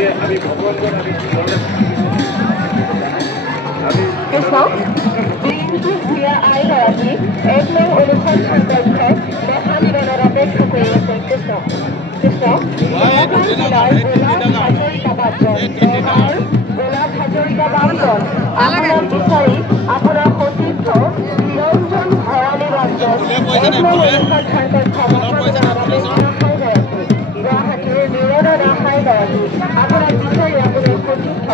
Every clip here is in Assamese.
বিএনপি ক্ৰিয়া আইনগৰাকী ১ নং অনুসৰণ সংৰক্ষক মহানিবেদনৰ অপেক্ষা কৰি আছে। কৃষ্ণ গোলাপ হাজৰিকা বামজন আপোনাক বিচাৰি আপোনাৰ সতীৰ্থ নিৰঞ্জন ভৰালী বামজন ১ নং অনুসৰণ সংৰক্ষক মহানিবেদনৰ অপেক্ষা কৰি আছে। গুৱাহাটীৰ নিৰঞ্জন ৰাসায়গৰাকী আপোনাক বিচাৰি আপোনাৰ সতীৰ্থ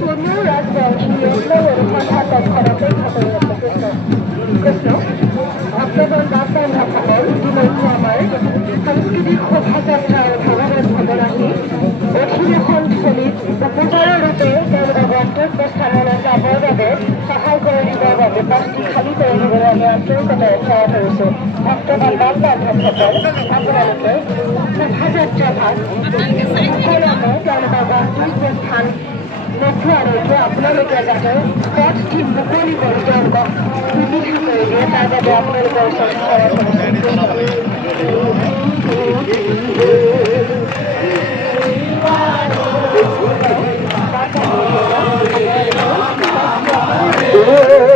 সোণু ৰাজবংশী ১ নং অনুসৰণ সংৰক্ষণ অপেক্ষা কৰি আছে। কৃষ্ণ ভক্তজন বামবন্ধসকল ইতিমধ্যে আমাৰ সাংস্কৃতিক শোভাযাত্ৰা আৰু ভগৱান ভৱনাহী অধিৱেশনস্থলীত উপচাৰৰ ৰূপে তেওঁলোকৰ গন্তব্য স্থানলৈ যাবৰ বাবে সহায় কৰি দিবৰ বাবে বাছটি খালী কৰি দিবলৈ আমি আন্তৰিকতাৰে সেৱা কৰিছোঁ। ভক্তবান বামবন্ধসকল আপোনালোকে শোভাযাত্ৰা ভাগ সকলোকে তেওঁলোকৰ গন্তব্য স্থান নোপোৱালৈকে আপোনালোকে যাতে পথটি মুকলি কৰি তেওঁলোকক সুবিধা কৰি দিয়ে তাৰ বাবে আপোনালোকৰ ওচৰত সেৱা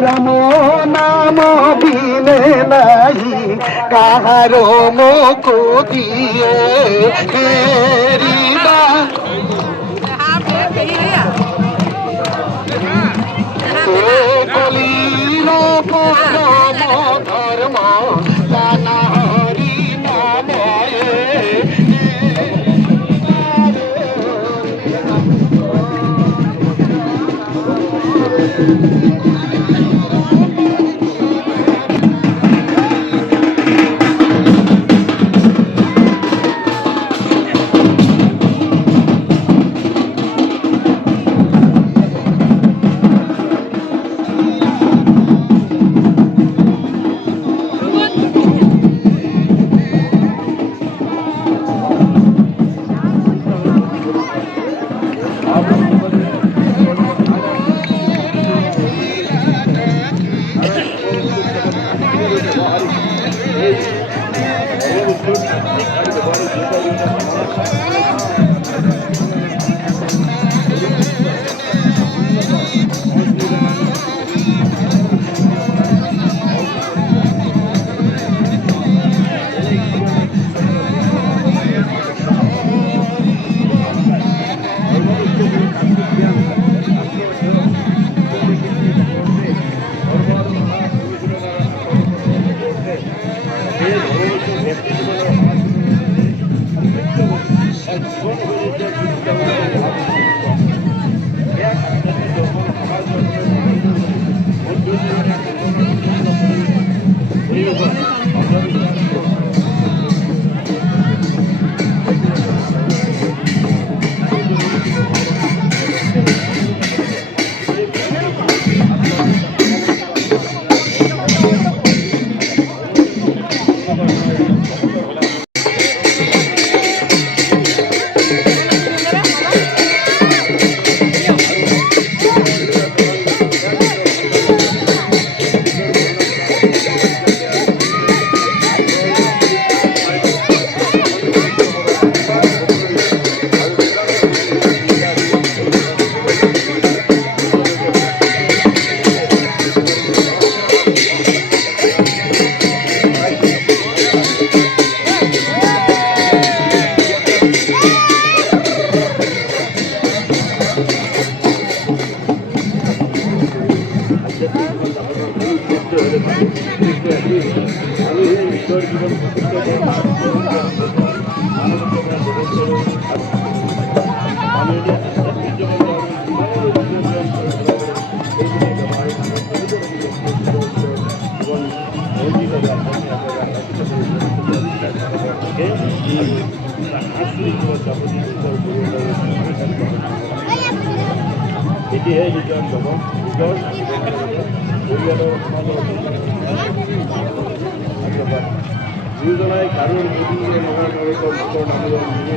ৰাম নাম বিনে নাহি কাহাৰ মুখ দিয়ে হেৰিবা কলিল পৰম ধৰ্ম জানা হৰি নাময়ে এটিহে নিজৰ জগত নিজৰ পৰিয়ালৰ সমাজৰ দুয়োজনাই কাৰোৰ মোদীয়ে নহয় নৰেকৰ লোকৰ নামৰ নিজে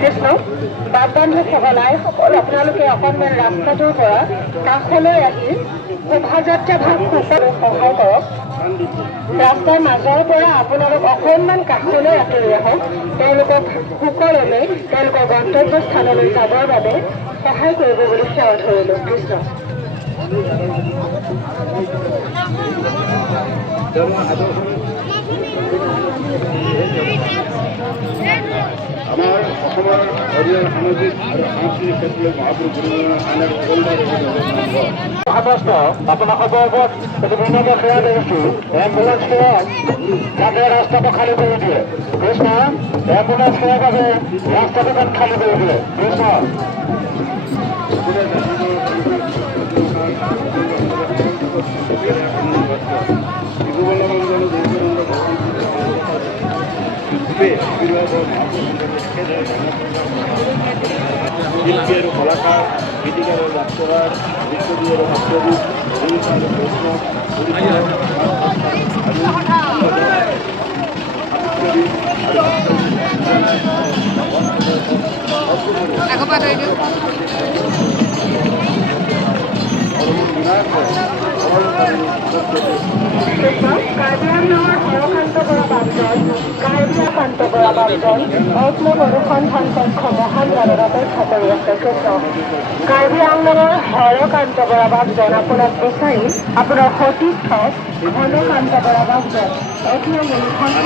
কৃষ্ণ বাট বান্ধৱসকল আইসকল আপোনালোকে অকণমান ৰাস্তাটোৰ পৰা কাষলৈ আহি শোভাযাত্ৰা ভাগ সহায় কৰক। ৰাস্তাৰ মাজৰ পৰা আপোনালোক অকণমান কাষলৈ আঁতৰি আহক। তেওঁলোকক সুকলমে তেওঁলোকৰ গন্তব্য স্থানলৈ যাবৰ বাবে সহায় কৰিব বুলি সেৱা ধৰিলোঁ। কৃষ্ণ। আমাৰ অসমৰ অৰিয় সামাজিক আৰু সাংস্কৃতিক ক্ষেত্ৰত মহাপুৰুষ আইনৰ অৱস্থা আপোনালোকৰ ওপৰত বিভিন্নকে সেৱা কৰিছোঁ। এম্বুলেন্স সেৱাক যাতে ৰাস্তাটো খালী কৰি দিয়ে। কৃষ্ণ। এম্বুলেন্স সেৱাৰ বাবে ৰাস্তাটো খালী কৰি দিয়ে। কৃষ্ণ। শিল্পী আৰু কলাকাৰ, গীতিকাৰ আৰু ডাক্তৰৰ, নৃত্যবী আৰু সত্যবীৰ, অভিনেতা আৰু বৈষ্ণৱ, কাৰ্বি আংলঙৰ হৰকান্ত বৰা বামজন, কাৰ্বি আকান্ত বৰা বামজন, অগ্নিক অনুসন্ধান কক্ষ মহান জালত অপেক্ষা কৰি আছে। কৃষ্ণ। কাৰ্বি আংলঙৰ হৰকান্ত বৰা বামজন আপোনাক বিচাৰি আপোনাৰ সতীৰ্থ ঘনকান্ত বৰা বামজন অগ্নিক অনুসন্ধান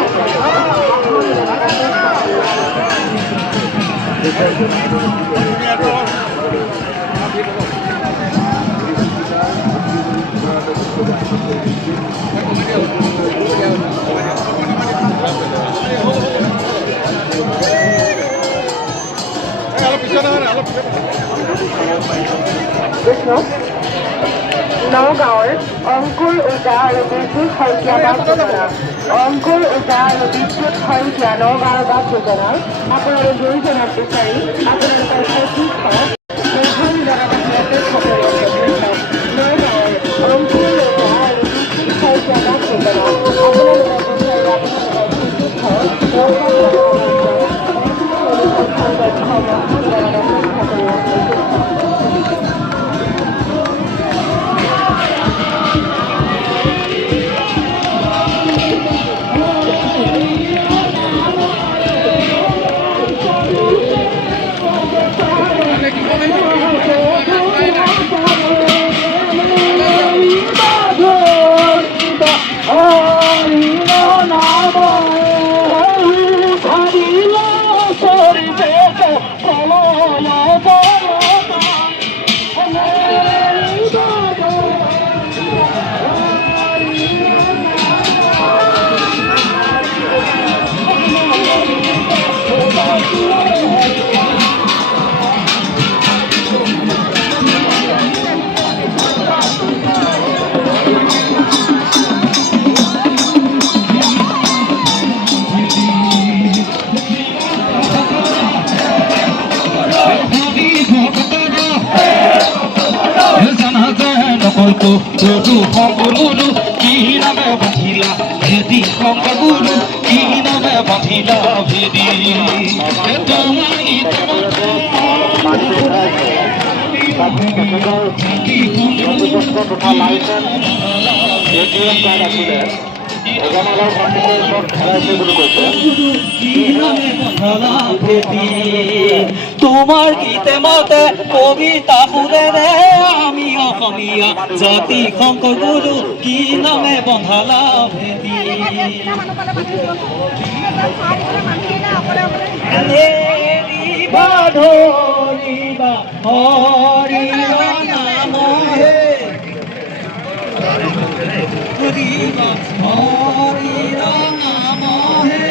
কৃষ্ণ। নগাঁৱৰ অংকুৰ ওজা আৰু বিদ্যুৎ শইকীয়া বাছ যোজনা। অংকুৰ ওজা আৰু বিদ্যুৎ শইকীয়া নগাঁৱৰ বাছ যোজনাৰ আপোনালোক দুয়োজনক বিচাৰি আপোনালোকৰ সতীৰ্থ নগাঁৱৰ অংকুৰ ওজা আৰু বিদ্যুৎ শইকীয়া বাছ যোজনা আপোনালোকৰ বিচাৰি আপোনালোকৰ হয়তো প্ৰভু শংকৰগুৰু কি নামে বাঁধিলা ভেদি শংকৰগুৰু কি নামে বাঁধিলা ভেদি তোমাৰ গীতে মতে কবিতা সুৰে ৰে আমি অসমীয়া জাতি শংকৰ গুৰু কি নামে বন্ধালা ভেদি ধৰিবা ধৰিবা হৰিৰ নামহে ধৰিবা হৰিৰ নামহে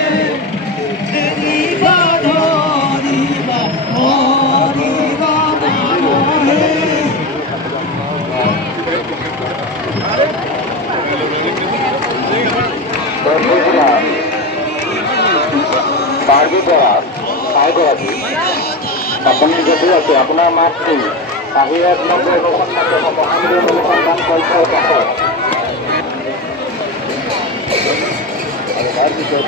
ধৰিবা ধৰিবা হৰিৰ নামহে আপুনি যদি আছে আপোনাৰ মাতটো আহি এক নম্বৰ অনুসন্ধান পৰীক্ষাৰ পাছত আৰু তাৰপিছত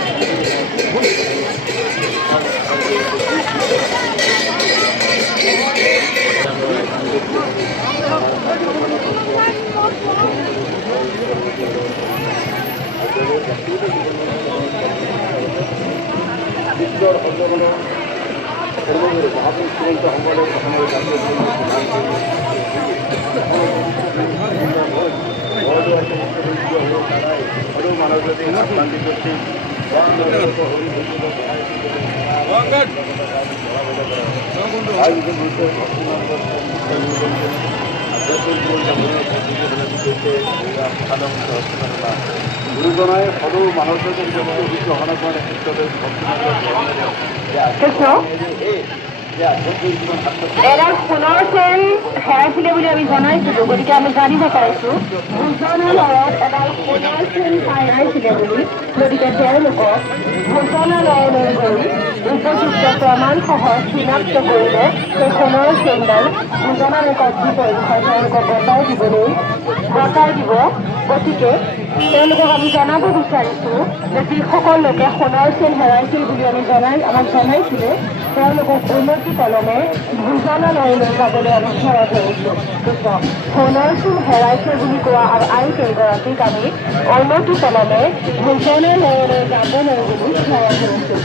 মহাপুৰুষৰ সন্মানে সৰ্বগুৰু মহাপুৰুষ শ্ৰীমন্ত শংকৰদেৱ অসমৰ জাতীয় সৰু মানৱ জাতি আক্ৰান্তি কৰছি গুৰুজনাই সৰু মানৱ জাতিৰ গ্ৰহণ কৰা ক্ষেত্ৰতে কৃষ্ণ এডাল সোণৰ চেইন হেৰাইছিলে বুলি আমি জনাইছিলোঁ, গতিকে আমি জানিব পাৰিছোঁ ভোজনৰ লয়ত এডাল সোণৰ চেইন হেৰাইছিলে বুলি। গতিকে তেওঁলোকক ভোজনালয়লৈ গৈ উপযুক্ত প্ৰমাণসহ চিনাক্ত কৰিলে সেই সোণৰ চেইনডাল ভোজনালয় কৰ্তৃপক্ষই তেওঁলোকক গতাই দিব। গতিকে তেওঁলোকক আমি জনাব বিচাৰিছোঁ যে যিসকল লোকে সোণৰ চেইন হেৰাইছিল বুলি আমাক জনাইছিলে তেওঁলোকক উন্নতি কলমে ভোজনালয়লৈ যাবলৈ আমি সেৱা কৰিছোঁ। সোণৰ চেইন হেৰাইছে বুলি কোৱা আৰু আন কেইগৰাকীক আমি উন্নতি কলমে ভোজনালয়লৈ যাবলৈ বুলি সেৱা কৰিছোঁ।